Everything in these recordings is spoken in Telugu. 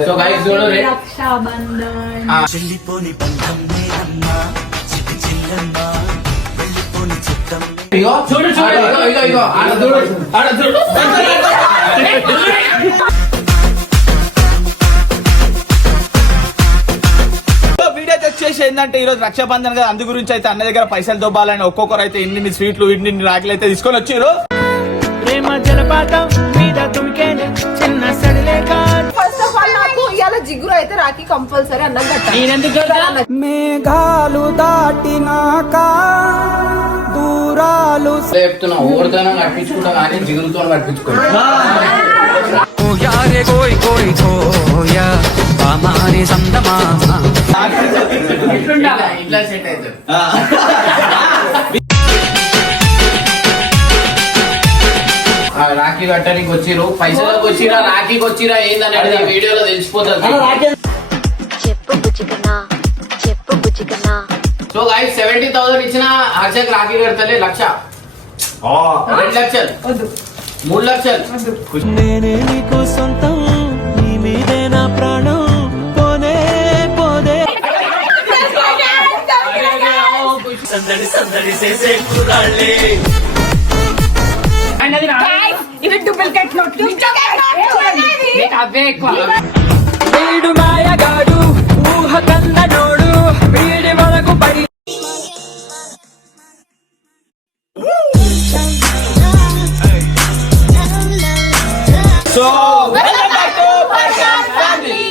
సో గైస్ చూడు రే రక్షాబంధన్. ఆ, చెల్లిపోని బంధం నేనమ్మా చిటి చిల్లమ్మా వెళ్ళిపోని చిత్తం ఇగో చూడు చూడు. ఇగో ఇగో ఇగో. ఆడ చూడు. ఆడ చూడు. సో వీడియో అయితే వచ్చేసి ఏంటంటే ఈ రోజు రక్షాబంధన్ కదా అందు గురించి అయితే అన్న దగ్గర పైసలు దొబ్బాలని ఒక్కొక్కరు అయితే ఇన్ని స్వీట్లు ఇన్ని రాఖీలు అయితే తీసుకొని వచ్చారు ప్రేమ జలపాతం జిగురు అయితే రాఖీ కంపల్సరీ అన్నం కట్టాలి? మేఘాలు దాటినాక దూరాలు చెప్తున్నా ఓడితోనే కట్టించుకుంటా కానీ జిగురుతో కట్టించుకుంటా పామాని సందమా ఇట్లా ఇట్లా సెట్ అవుతుంది రాఖీ కట్టడానికి వచ్చిర్రు పైసలకు వచ్చిరా రాఖీకి వచ్చిరా ఏందనేది ఈ వీడియోలో తెలిసిపోతుంది చెప్పు బుచ్చికన్నా చెప్పు బుచ్చికన్నా సో గైస్ సెవెంటీ థౌసండ్ ఇచ్చిన హర్షక్ రాఖీ కడతలే లక్ష రెండు లక్షలు మూడు లక్షలు నేనే నీకు సొంతం నీ మీదే నా ప్రాణం పోనే పోదే సందడి సందడి చేసే కురాళ్ళే ఇది డూప్లికేట్ నోట్ అవే ఎక్కువ వీడు మాయగాడు ఊహ కన్నడోడు వీడి వరకు పడి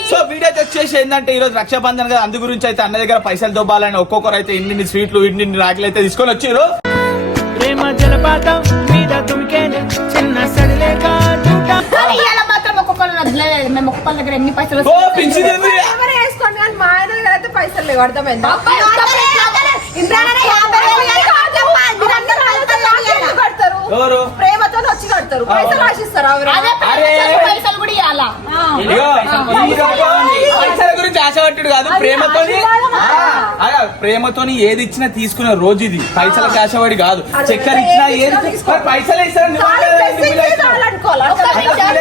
సో వీడియో ఏంటంటే ఈ రోజు రక్షాబంధన్ కదా. అందు గురించి అయితే అన్న దగ్గర పైసలు దొబ్బాలని ఒక్కొక్కరు అయితే ఇన్ని స్వీట్లు ఇన్ని రాఖీలు అయితే తీసుకొని వచ్చారు. ప్రేమ జలపాతం. దగ్గర ఎన్ని పైసలు ఓ పిలిచింది ఎవరు వేసుకోండి? కానీ మా ఆయన దగ్గర అయితే పైసలు లేవు. అర్థమైందా? పైసలు ప్రేమతో వచ్చి కడతారు. పైసలు ఆశిస్తారు పైసలు పైసలు కూడా ఇవ్వాలా. పైసల గురించి ఆశపట్టుడు కాదు ప్రేమతోని. ఆ, అలా ప్రేమతోని ఏది ఇచ్చినా తీసుకునే రోజు ఇది. పైసలకి ఆశపడి కాదు. చక్కెర ఇచ్చినా ఏది? పైసలు ఇస్తాను. నువ్వు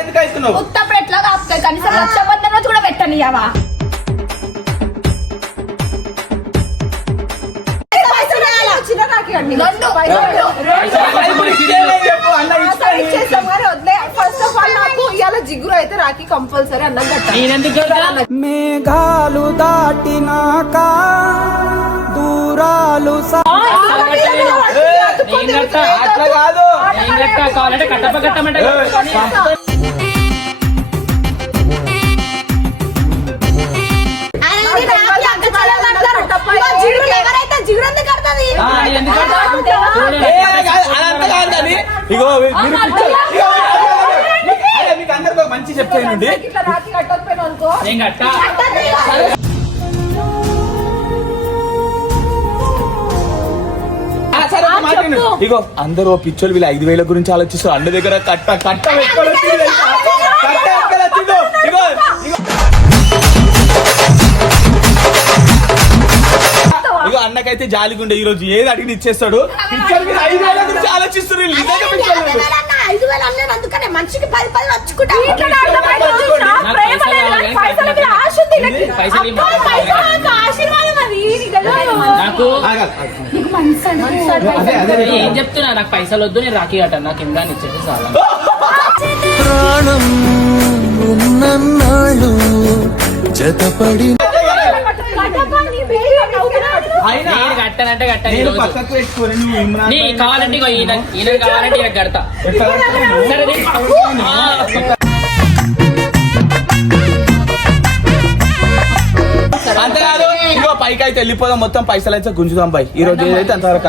ఎందుకు అవుతున్నావు కనీసం రక్షాబంధన్ రోజు కూడా ఫస్ట్ ఆఫ్ ఆల్ నాకు ఇవాళ జిగురు అయితే రాఖీ కంపల్సరీ అన్నం కట్టాలి? మేఘాలు దాటినాక దూరాలు. అట్లా కాదు. కట్టప కట్టమంటే ఇగో మీరు మీకు మంచి చెప్తానండి కట్టా. ఇగో అందరూ పిచ్చోళ్ళు వీళ్ళు ఐదు వేల గురించి ఆలోచిస్తారు. అన్న దగ్గర కట్ట కట్ట ఎక్కడ అన్నకైతే జాలిగుండే ఈ రోజు. ఏది అడిగి ఇచ్చేస్తాడు. పిచ్చోళ్ళు వీళ్ళు ఐదు వేల గురించి నిజంగా. ఐదు వేలు అందుకనే మనిషికి పది పది వచ్చుకుంటా నాకు మీద ఏం చెప్తున్నా? నాకు పైసలు వద్దు నేను రాఖీ కట్టాను. నాకు ఇందా ఇచ్చేసి చాలా. ప్రాణం ఉన్నన్నాళ్ళు జతపడి కట్టప్పా, నీ బేబీ నవ్వుతున్నాడు. అయినా నేను కట్టానంటే నీ పైన- కావాలంటే ఇగో ఈయన ఈయన కావాలంటే ఈయన కడతా? సరే అంతేకాదు ఇంకో పైకి అయితే వెళ్ళిపోదాం మొత్తం పైసలు అయితే గుంజుదాం బాయ్. ఈ రోజు ఏదైతే అంతవరకు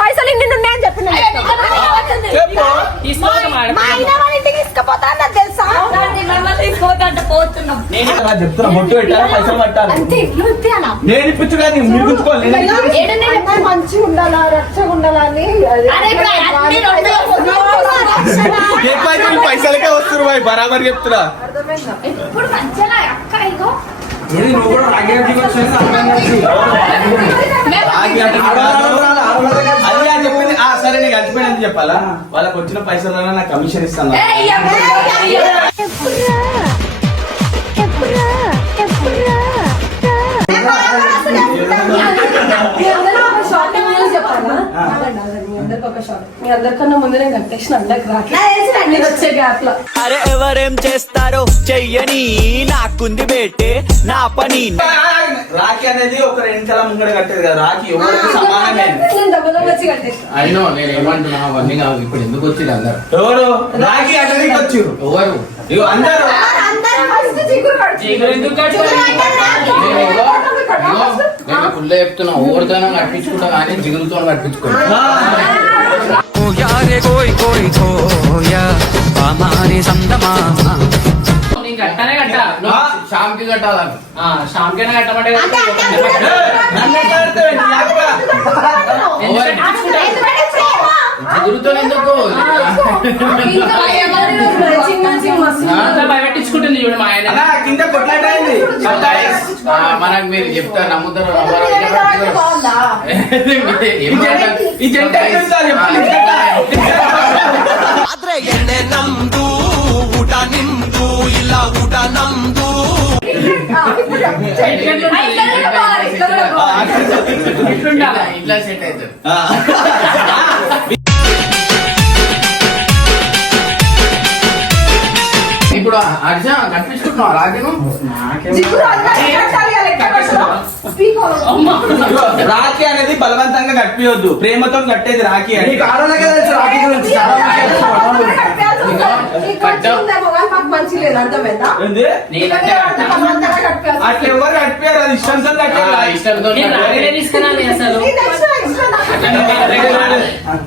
పైసలు ఇన్ని ఉన్నాయని చెప్పి నేను చెప్తాను. చెప్పు. తీసుకోక మా మాడతా. ఆయన వాళ్ళ ఇంటికి తీసుకుపోతా అన్నది తెలుసా పోతున్నాం. నేను చెప్తున్నా బొట్టు పెట్టాలి పైసలు పట్టాలి అంతే ఇప్పియాలా ఉండాలా రక్షగా ఉండాలని పైసలకే వస్తున్నారు బాయ్ బరాబర్ చెప్తున్నా. మంచిగా అక్క ఇగో. నువ్వు కూడా చెప్పింది సరే నీకు చెప్పాలా? వాళ్ళకి వచ్చిన పైసలు నాకు కమిషన్ ఇస్తాను. మీ అందరికన్నా ముందు నేను కట్టేసిన అందరికి రాకి. నాకు తెలుసునండి. నేను వచ్చే గ్యాప్లో. అరే ఎవరేం చేస్తారో చెయ్యని నాకుంది బేటే నా పని రాఖీ అనేది ఒక వెనకాల ముంగడ కట్టేది కదా రాఖీ ఎవరికి సమానమే? నేను అయినో ఏమంటున్నా అవన్నీ కాదు ఇప్పుడు ఎందుకు వచ్చింది అందరు? ఎవరు? రాఖీ అంటే వచ్చు ఎవరు? ఇగో అందరూ. అందరం ఫస్ట్ చిగురు కట్టు. చిగురు ఎందుకు ఫుల్ చెప్తున్నా ఓడితోనే కట్టించుకుంటా కానీ జిగురుతో నువ్వు షామ్కి కట్టాలని షాంపియన్ కట్టమంటే భయపెట్టించుకుంటుంది చూడు మా ఆయన అన్నా, కింద కొట్లాట అయింది కట్టాలి. ఆ, మనకు మీరు చెప్తారు నమ్ముతారు నమ్మరు. ఇది ఎలా అంటే బాగుందా? ఏం మాట్లాడు- ఈ జంట ఎట్లుందో చెప్పు, ఈ జంట. ಆದ್ರೆ ಎಣ್ಣೆ ನಮ್ದು ಊಟ ನಿಮ್ದು ಇಲ್ಲ ಊಟ ನಮ್ದು ఆ, ఇప్పుడు చెప్పు. ఆ, ఇక్కడ కూడా బాగుంది, ఇక్కడ కూడా బాగుంది. ఇట్లా ఇట్లా సెట్ అవుతుంది రాఖీ అనేది బలవంతంగా కట్టియొద్దు ప్రేమతో కట్టేది రాఖీ అని. అట్లా ఎవరు కట్టిపోయారు అది ఇష్టంతో కట్టారు ఇష్టంతో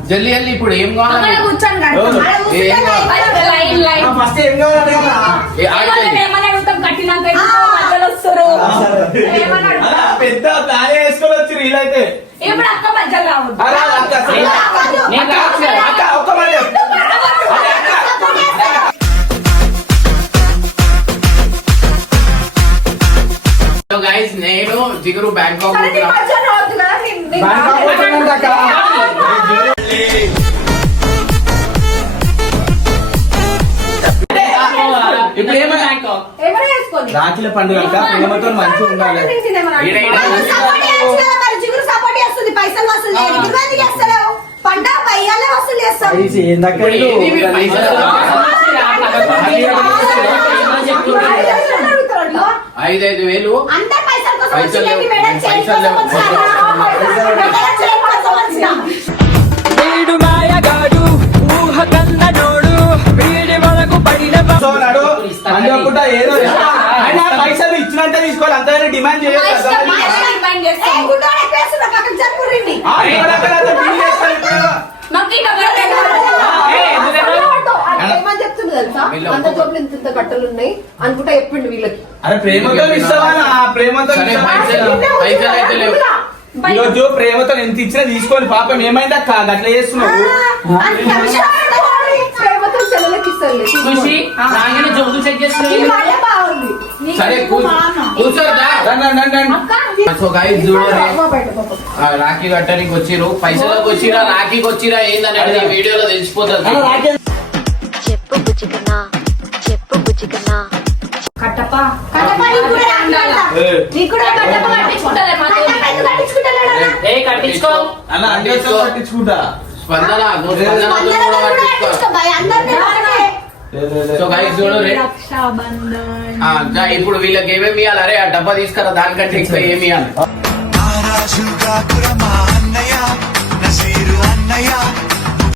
జల్లి జల్లి ఇప్పుడు ఏం కావాలి కూర్చొని కట్టు. ఎవరు? ఆడ కూర్చుంటే ఏం కావాలి? లైన్ లైన్ ఫస్ట్ ఏం కావాలి కదా ఏ, ఆగిపోయింది. ఏమని అడుగుతాం కట్టినాక ఎందుకు మధ్యలో వస్తారు ఏమని అలా అడుగుతాం పెద్ద ప్లాన్ వేసుకొని వచ్చి వీలైతే ఇప్పుడు అక్క మధ్యలో రావద్దు అలా అక్క అసలు. నేను అక్క, అక్క ఒక్క మాట చెప్పు. అదే అక్క. సో గైస్ నేను జిగురు బ్యాంకాక్ ఇప్పుడు ఏమన్నా. రాఖీల పండుగ ప్రేమతో మంచిగా ఉండాలి. ఐదైదు వేలు వీడు మాయగాడు ఊహ కన్నడోడు వీడి వరకు పడిన నాడు ఏదో ఆయన పైసలు ఇచ్చినంత తీసుకోవాలి. అంతగానే డిమాండ్ చేయొద్దు? ఏమని చెప్తుంది తెలుసా? వీళ్ళు అంత జోబులు ఇంత ఇంత కట్టలు ఉన్నాయి అనుకుంటా చెప్పిండు వీళ్ళకి. అరే ప్రేమతో ఇస్తావా నా? ప్రేమతో? పైసలు అయితే లేవు. ఈరోజు ప్రేమతో ఎంత ఇచ్చినా తీసుకొని పాపం ఏమైంది అక్క? అట్లా చేస్తున్నావు. ప్రేమతో సెలవులకి ఇస్తారు రాగానే జోబులు చెక్ సరే కూర్చో. ఆ, రాఖీ కట్టడానికి వచ్చిరు పైసలకు వచ్చిరా రాఖీకి వచ్చిరా ఏందనేది ఈ వీడియోలో తెలిసిపోతుంది. చెప్పు బుజ్జికన్నా చెప్పు బుజ్జికన్నా కట్టపా నీకు కూడా రాకుండా ఏ, నీకు కూడా కట్టించుకుంటాలే ఏ కట్టించుకో. అన్న స్పందన స్పందన కూడా. కట్టించుకో. భయ్ అందరినీ. సో గైస్ చూడండి ఇప్పుడు వీళ్ళకి ఏమేమి ఇవ్వాలి అరే ఆ డబ్బా తీసుకురా దానికంటే ఎక్కువ ఏమి ఇవ్వాలి తీసుకునే కదా అన్న,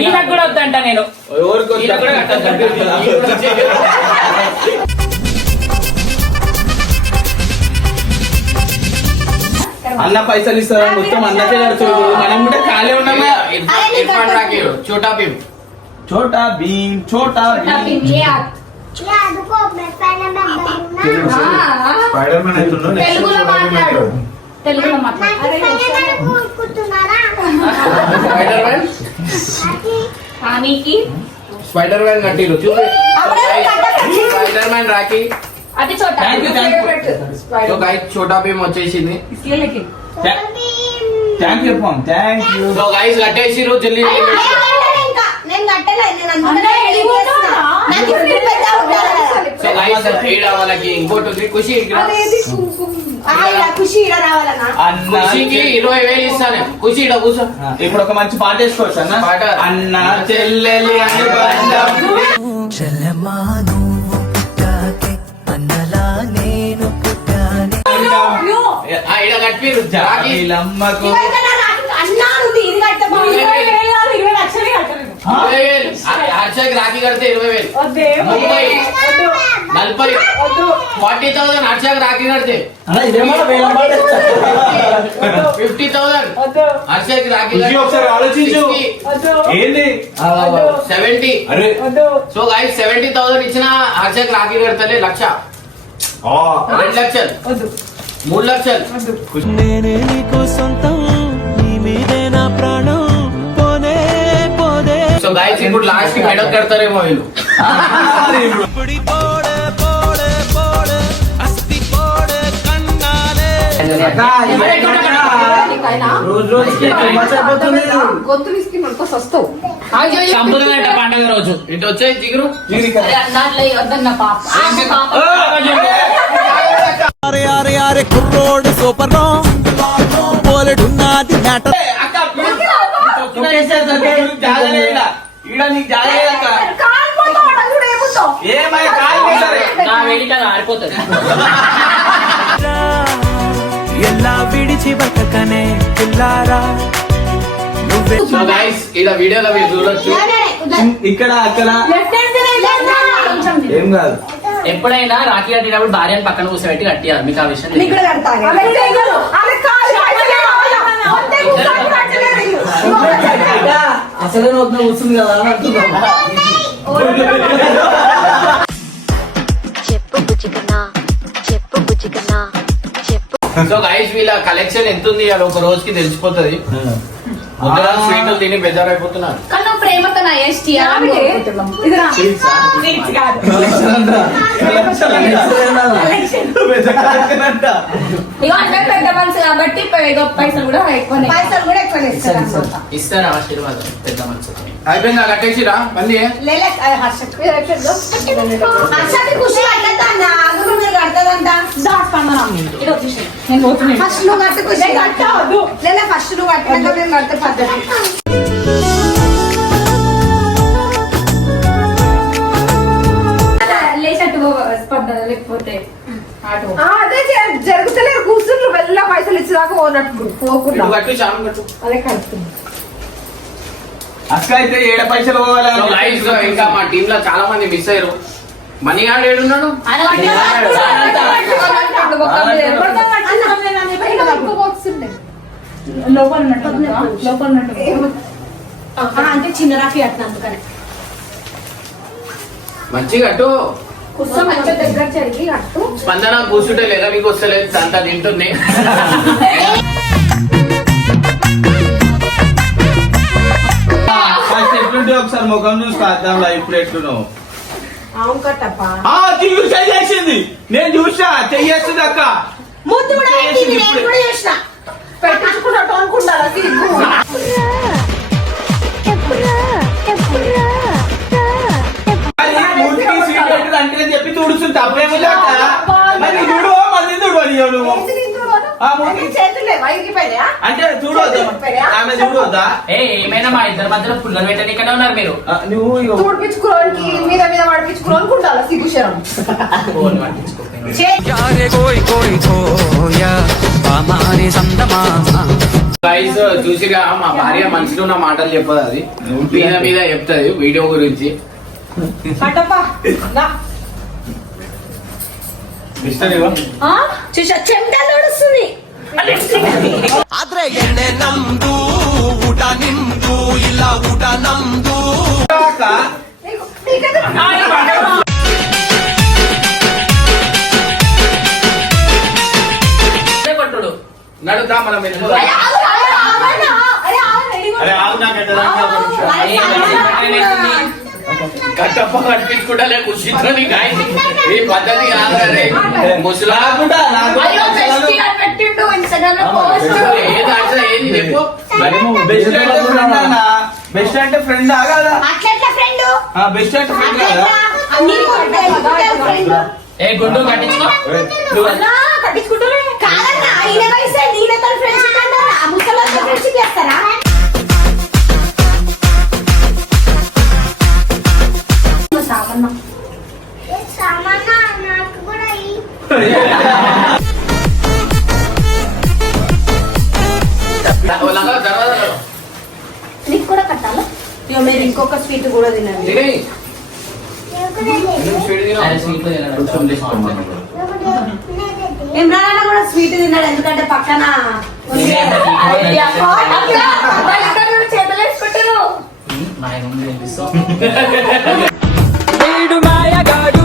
ఈయనకు కూడా వద్దంట నేను. అన్న పైసలు ఇస్తారా? మొత్తం అన్నకే కడుతుంది మనం కూడా ఖాళీ ఉన్నామా? చోటా భీమ్. చోటా భీమ్ చోటా భీమ్. అదుకో స్పైడర్ మ్యాన్ అవుతుండో నెక్స్ట్ తెలుగులో మాట్లాడు. తెలుగులో మాట్లాడు. స్పైడర్ మ్యాన్ హానీకి స్పైడర్ మ్యాన్ కట్టిరు చూపి. స్పైడర్ మ్యాన్ రాఖీ అది చోట. సో గైస్ చోటా భీమ్ వచ్చేసింది. Thank you phone thank you so guys కట్టేసిరు జల్లి. సో గైస్ ఈడ వాళ్ళకి ఇంకోటి ఉంది? ఖుషి ఇలా ఇలా ఖుషికి ఇరవై వేలు ఇస్తాను. ఖుషి ఇక్కడ కూర్చో. ఇప్పుడు ఒక మంచి పాట వేసుకోవచ్చు అన్న? పాట. అన్న చెల్లెలి అని నా. నాకు అన్నా ఇది కట్టమా ఇరవై వేలు. ఇరవై లక్షలే కట్టలేదు ఇరవై వేలు ఆ, హర్షకి రాఖీ కడితే ఇరవై వేలు. ముప్పై. నలభై. ఫార్టీ థౌసండ్ హర్షకి రాఖీ కడితే. Fifty thousand. హర్షకి రాఖీ ఒకసారి ఆలోచించు. వద్దు. ఏంది? Seventy. So guys seventy thousand ఇచ్చిన హర్షకి రాఖీ కడతలే లక్ష. రెండు లక్షలు. మూడు లక్షలు. నేనే నీకు సొంతం పోదే సో గైస్ ఇప్పుడు లాస్ట్ మెడల్ కడతారేమో వీళ్ళు. పోడే కన్నాలే రోజు రోజుకి గొంతు విసికి మనకు వస్తావు చంపుతుందంట పండగ రోజు. ఇటు వచ్చే జిగురు. అరే అరే అరే కుర్రోడు సూపర్ పోలెడున్నది మ్యాటర్. ఈడ నీకు జాగలేదక్క ఏమై కాలు సరే నా వేడిక ఆరిపోతుంది ఎలా విడిచి బతకనే పిల్లారా? సో గైస్ ఇలా వీడియోలో మీరు చూడొచ్చు. ఇక్కడ అక్కడ. ఏం కాదు. ఎప్పుడైనా రాఖీ కట్టినప్పుడు భార్యను పక్కన కూర్చోబెట్టి కట్టియాలి. మీకు ఆ విషయం నీకు తెలియదు. కూడా కడతాను ఆమె తెగదు. ఆమె కాలు కట్టలేదు. అంతే కూర్చొని అసలే వస్తుంది కదా అని అంటున్నాను చెప్పు బుజ్జికన్నా చెప్పు బుజ్జికన్నా చెప్పు. సో గైస్ వీళ్ళ కలెక్షన్ ఎంత ఉంది అది ఒక రోజుకి తెలిసిపోతుంది. ముందర స్వీట్లు తిని బెజారైపోతున్నారు. కానీ నువ్వు ప్రేమతో నా ఎస్టీ కాదు. పెద్ద మనసు కాబట్టి ఇగో పైసలు కూడా ఎక్కువనే పైసలు కూడా ఎక్కువ ఇస్తారు అన్నమాట. ఇస్తారు ఆశీర్వాదం పెద్ద మనసు అయిపోయిందా కట్టేసిరా మళ్ళీ లేలే, అది హర్షక్. హర్షకి ఖుషి కట్టద్దా అన్న? అదును మీరు కడతదంట. ఇది వచ్చేసి నేను పోతున్నాను ఫస్ట్ నువ్వు కట్టు ఖుషి కట్టవద్దు లేదా ఫస్ట్ నువ్వు కట్టినాక మేము కట్టే పద్ధతి లేచట్టు స్పందన లేకపోతే ఆటో ఆ, అదే జరుగుతలేదు కూర్చుని వెళ్ళ పైసలు ఇచ్చేదాకా పోనట్టు పోకుండా అదే కడుతుంది అక్క అయితే ఏడ పైసలు పోవాలి ఇంకా మా టీమ్లో చాలా మంది మిస్ అయ్యారు మనీ గాడు ఏడున్నాడు అంటే చిన్న రాఖీ కట్టిన అందుకని మంచి కట్టు కూర్చో మంచిగా దగ్గర జరిగి కట్టు స్పందన కూర్చుంటే లేదా మీకు వస్తలేదు అంతా తింటుంది. ఫస్ట్ ఎట్లుంటే ఒకసారి ముఖం చూసి అద్దాంలో ఇప్పుడు ఎట్లున్నావు? అవును కట్టప్ప. ఆ తిరుగు చేసింది? నేను చూసా చెయ్యేస్తుంది అక్క. ముద్దు కూడా పెట్టింది, నేను కూడా చూసిన. పెట్టించుకున్నట్టు అనుకుంటారా? అంటే చెప్పి తుడుచుంది తప్పేమో అక్క మరి నీ చూడు మళ్ళీ. చూడు నువ్వు ఇరిగిపోయినాయా? అంటే చూడొద్దా ఆమె చూడొద్దా ఏ ఏమైనా మా ఇద్దరి మధ్యలో పుల్లలు పెట్టడానికనే ఉన్నారు మీరు. నువ్వు. తుడిపించుకోవడానికి మీద మీద పడిపించుకోవడానికి ఉండాలా గైస్ చూసిగా మా భార్య మనసులో ఉన్న మాటలు చెప్పదు అది. మీద మీద చెప్తుంది వీడియో గురించి కట్టప్ప మిస్టర్ ఇగో. చూసా చెమట నడుస్తుంది ಆದ್ರೆ ಎಣ್ಣೆ ನಮ್ದು ಊಟ ನಿಮ್ದು ಇಲ್ಲ ಊಟ ನಮ್ದು అక్క అదే కొట్టుడు నడు రా మనం వెళ్ళిపోదాం. అరే, ఆగు, ఆగు, కట్టప్ప కట్టించుకుంటా కుషితోని గాయ. ఈ పద్ధతి కాదు అరే ముసలా నాకుండా, నాకు అయ్యో బెస్టీ ఏది చెప్పు? అంటే ఫ్రెండ్ అన్న? బెస్ట్ అంటే ఫ్రెండ్ ఆగాదా అట్లెట్లా ఫ్రెండ్ బెస్ట్ అంటే ఫ్రెండ్ కదా? ఏ గుండు కట్టించుకో. కాదన్నా ఈయన వయసే నీళ్ళతో ఫ్రెండ్షిప్ అంటారా ఆ ముసలితో ఫ్రెండ్షిప్ చేస్తారా? నీకు కూడా కట్టాలా ఇక మీరు ఇంకొక స్వీట్ కూడా తినండి ఇమ్రాన్ అన్న కూడా స్వీట్ తిన్నాడు ఎందుకంటే పక్కన ఉంది కదా. అక్క, చేతులు వేసుకుంటారు వీడు మాయగాడు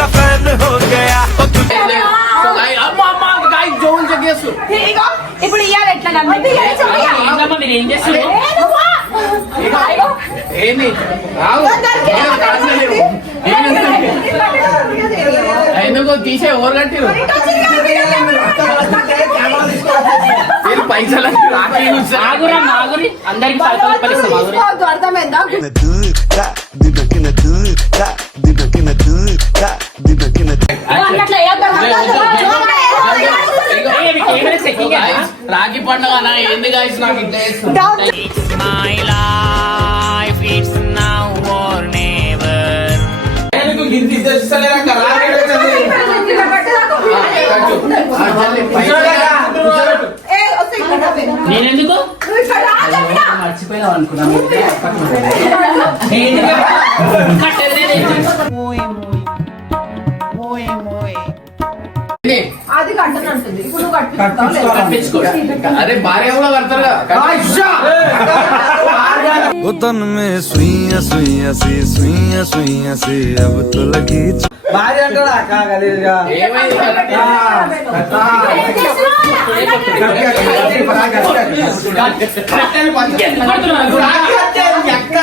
ఎవరు కట్టిరు మీరు పైసలు రాకే ఆగురా అందరికి అర్థమైందా? రాఖీ పండుగ ఏంది గాయస్ నాకు. My life it's now never అక్క? రాకేడుతుంది. ఖర్చు. ఆ, జల్లి, పైసలు. నేనెందుకు? మర్చిపోయావు అనుకున్నాను? అది కట్టనంటుంది ఇప్పుడు నువ్వు? కట్టించుకో. అరే భార్య కూడా కడతారుగా. वो तन में सुइया सुइया सी सुइया सुइया सी अब तो लगी భార్య అంటాడా అక్క గలీజ్గా? ఏమైంది కట్టెలు పంచ- ఎందుకు కొడుతున్నావు? రాఖీ కట్టే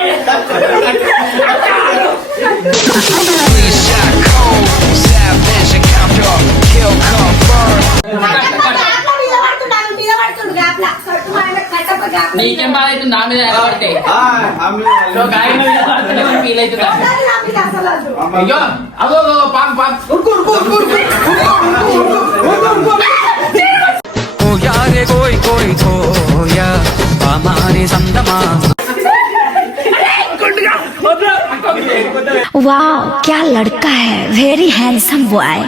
నీకేం బాధ అవుతుంది నా మీద నిలబడితే ఆ, అమ్మి సో గాయ మీద నిలబడుతున్నా ఫీల్ అవుతుందా అయ్యో అగో అగో పాప పాప ఉరుకు ఉరుకు ఉరుకు ఉరుకు ओ यारे कोई कोई खोया हमारे संदमा वाह क्या लड़का है वेरी हैंडसम बॉय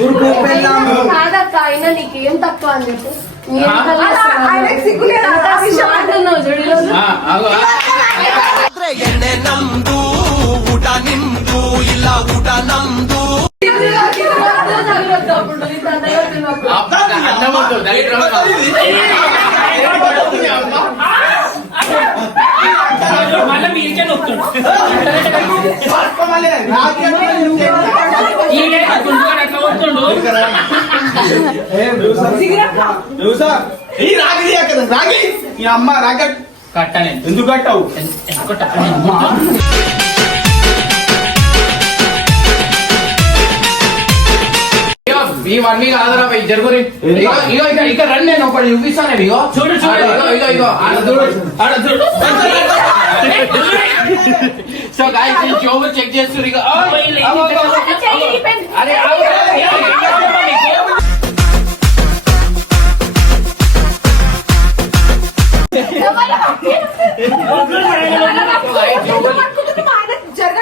ఉరుకు పెళ్ళాము. కాదక్క అయినా నీకేం తక్కువ అని చెప్పు నీ ఆ? వెనకాల చేస్తున్నావు. అంత smart ఉన్నావు చూడు ఈరోజు. ఆ, అగో ఆ. ಎಣ್ಣೆ ನಮ್ದು ಊಟ ನಿಮ್ದು ಇಲ್ಲ ಊಟ ನಮ್ದು అన్నం వద్దు దరిద్రం. మళ్ళీ మీరికే నొక్కుతుండు ఈ రాగి రాగి ఈ అమ్మ రాగ కట్టనే ఎందుకు కట్టావు ఇగో, ఈ వన్ వీక్ ఆదరా పోయి జరుగురి ఇగో ఇగో ఇక్కడ ఇక్కడ రండి నేను ఒకటి చూపిస్తాను ఇగో చూడు, చూడు. ఇగో ఇగో ఇగో ఆడ చూడు ఆడ చూడు సో గాయస్ ఈ జోబులు చెక్ చేస్తారు ఇగో ఆ, అగో, అగో, అగో. అరే ఆగు.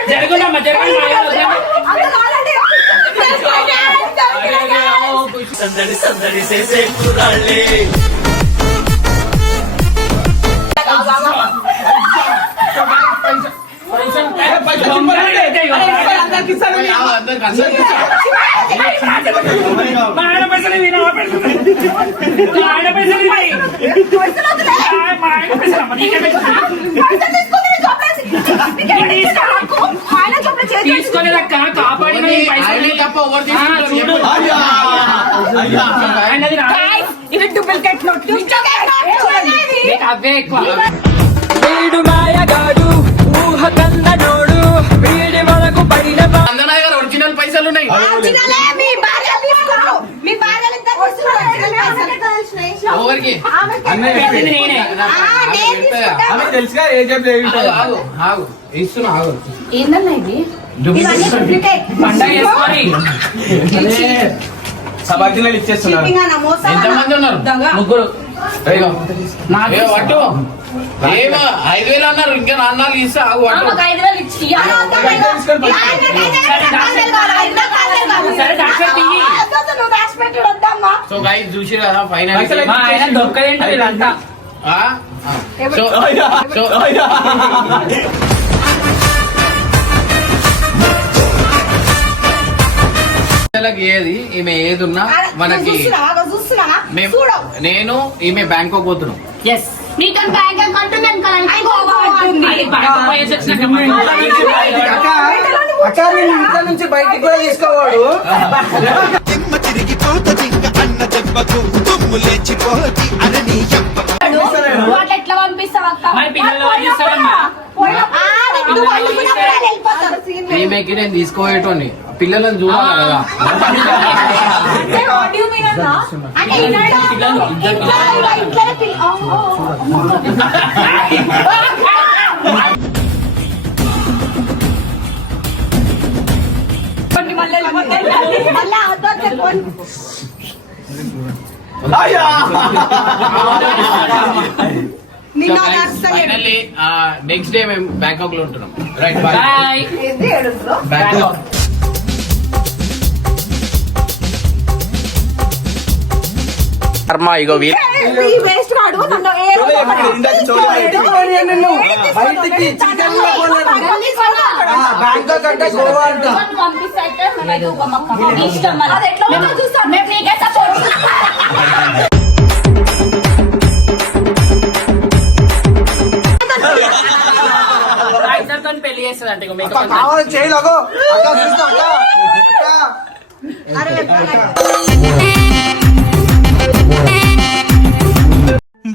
జరగండమ్మా జరగండి సందడి సందడి చేసే కుర్రాళ్ళే అందరికి ఇస్తాను ఆ, అందరికి అందరికి మా ఆయన పైసలు ఇవి, నా పైసలు ఇవి. మా ఆయన పైసలు ఇవి. ఆ, మా ఆయన పైసలు అమ్మ, నీకే పైసలు. తీసుకోలేదక్క కాపాడిన ఈ పైసలు ఆయనే తప్ప ఎవరు ఆ, తీసుకుంటారు ఇది డూప్లికేట్ నోట్ నీకు అవే ఎక్కువ వీడు మాయగాడు ఊహ కన్నడోడు వీడి వరకు పడిన అందనాయ్ గారు ఒరిజినల్ పైసలు ఉన్నాయి ఎవరికి తెలుసుగా. ఏ ఆగు, ఆగు ఇస్తున్నా ఆగు ఏందన్నా ఇది పండగ సబార్డినేట్ ఇచ్చేస్తున్నారు. షిప్పింగ్ అన్న మోసం ఎంత అన్న. మంది ఉన్నారు. ముగ్గురు. పట్టు ఏమో ఐదు వేలు అన్నారు ఇంకా నాన్నాలు ఇస్తే ఆగు సో గైస్ చూసి కదా ఫైనల్ దొక్కదేంటో వీళ్ళంతా. ఏది? ఈమె ఏది ఉన్నా మనకి. నేను ఈమె బ్యాంకాక్ పోతున్నాం. ఎస్ నీతో బ్యాంక్ అకౌంట్ బ్యాంక్ నుంచి బయటికి కూడా తీసుకోవాడు తిమ్మ తిరిగిపోతది ఇంక అన్న దెబ్బకు తుమ్ము లేచిపోతి అరని యప్ప నువ్వు అట్లా ఎట్లా పంపిస్తావు అక్క? మరి పిల్లలు ఏం చేస్తారమ్మా ఆ, నువ్వు వండుకున్నప్పుడే వెళ్ళిపోతారు. ఈమెకి నేను తీసుకోయేటోని పిల్లలను చూడాలి కదా అంటే what do you mean అన్న? అంటే ఇంట్లో- పిల్లలు, ఇద్దరు ఇంట్లో ఇలా ఇంట్లోనే పిల్ల- ఓ, ఓ, ఓ. కొన్ని మళ్ళీ వెళ్ళిపోతాయి. మళ్ళీ అదో చెప్పండి. అయ్యా. నెక్స్ట్ డే మేము బ్యాంకాక్లో ఉంటున్నాం. Right bye? బ్యాంకాక్ కర్మ ఇగో waste వాడు చేస్తుందంట ఇక మీకు కావాలి చేయలేగో అక్క చూస్తా.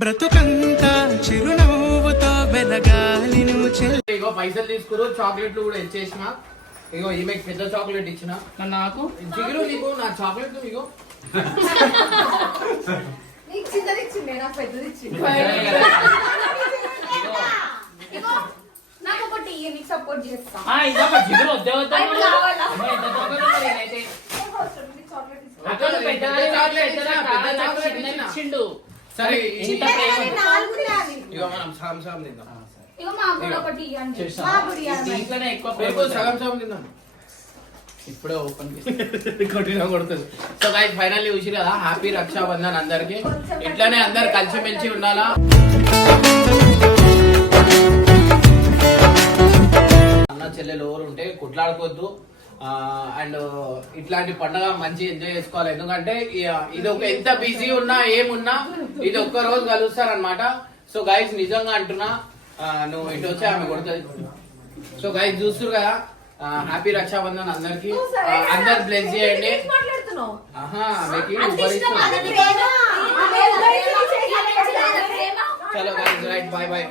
బ్రతుకంతా చిరునవ్వుతో వెలగాలి నువ్వు ఇగో పైసలు తీసుకురు చాక్లెట్లు కూడా ఇచ్చేసిన. ఇగో ఈమెకి పెద్ద చాక్లెట్ ఇచ్చిన. నాకు? జిగురు నీకు నా చాక్లెట్ ఇగో. నీకు చిన్నది ఇచ్చింది నాకు పెద్దది ఇచ్చింది. ఇగో, నాకు ఒకటి నీకు సపోర్ట్ చేస్తా. ఆ, ఇదొక జిగురు అది కావాలా? చాక్లెట్ ఇచ్చిన, పెద్ద చాక్లెట్ చిన్నది ఇచ్చిన. ఇచ్చిండు. సరే ఇంత ప్రేమ. నాలుగు నాది. ఇగో మనం సగం సగం తిందాం. ఇగో మాకు కూడా ఒకటి ఇవ్వండి చేస్తా. మా గుడి అన్నమాట. దీంట్లోనే ఎక్కువ ప్రేమ రేపు ఉంటుంది. సగం సగం తిందాం. ఇప్పుడే ఓపెన్ కొట్టినా కొడుతుంది. సో గైస్ ఫైనల్లీ చూసి కదా? హ్యాపీ రక్షాబంధన్ అందరికి. ఇట్లానే అందరు కలిసి మెలిసి ఉండాలా చెల్లెలు ఎవరు ఉంటే కొట్లాడుకోవద్దు. అండ్ ఇట్లాంటి పండగ మంచి ఎంజాయ్ చేసుకోవాలి. ఎందుకంటే ఇది ఒక ఎంత బిజీ ఉన్నా ఏమున్నా ఇది ఒక్క రోజు కలుస్తారనమాట సో గైస్ నిజంగా అంటున్నా నువ్వు ఇటు వచ్చి ఆమె కొడుతుంది సో గైస్ చూస్తురు కదా? హ్యాపీ రక్షాబంధన్ అందరికి. అందరు బ్లెస్ చేయండి. చలో గైస్ రైట్ బాయ్ బాయ్